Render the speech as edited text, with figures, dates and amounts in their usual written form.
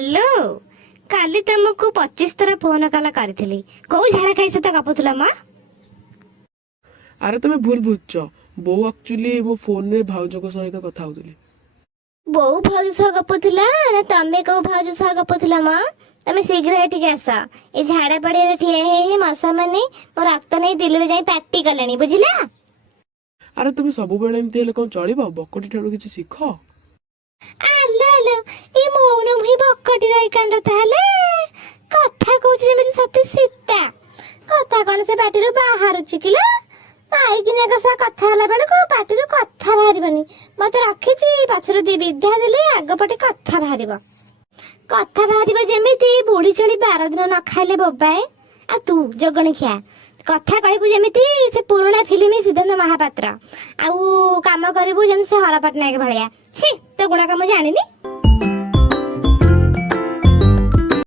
Hello काली तुमको 25 थर phone कला करी कौ झाड़ा खाई सहित गपुला माँ अरे तुम भूल बुझ बो एक्चुअली मो फोन रे भाउज को सहित कथा होतली बो भाउज सह गपुला ना तमे कौ भाउज सह गपुला माँ तमे शीघ्र एठिक आस ए झाड़ा पड़िया ठिया हे मशा माने मो रक्त नहीं दिल्ली जाई पार्टी कलेनी बुझिला। अरे तुम सब बेले एमती हेले कौन चलिबो बकटी ठारू किछि सिख आलो आलो ए मौन मुही बकटी रही कांड ताले कथा कहूची जेमिति सती सीता कथा कोन से पार्टी बाहर चिकिला माई कि जगह सा कथा हला बेले को पार्टी कथा बाहरिबनी मते रखिछि पछरु दी विद्या देले आगो पटे कथा बाहरिबा जेमिति बुढ़ी छली 12 दिन न खाइले बबाए आ तू जगणी खिया कथा कहबू जेमिति से पुराना फिल्म सिद्धांत महापात्र आउ काम करबू जेमि से हर पटनायक भलिया छी तो गुणा काम जानिनी।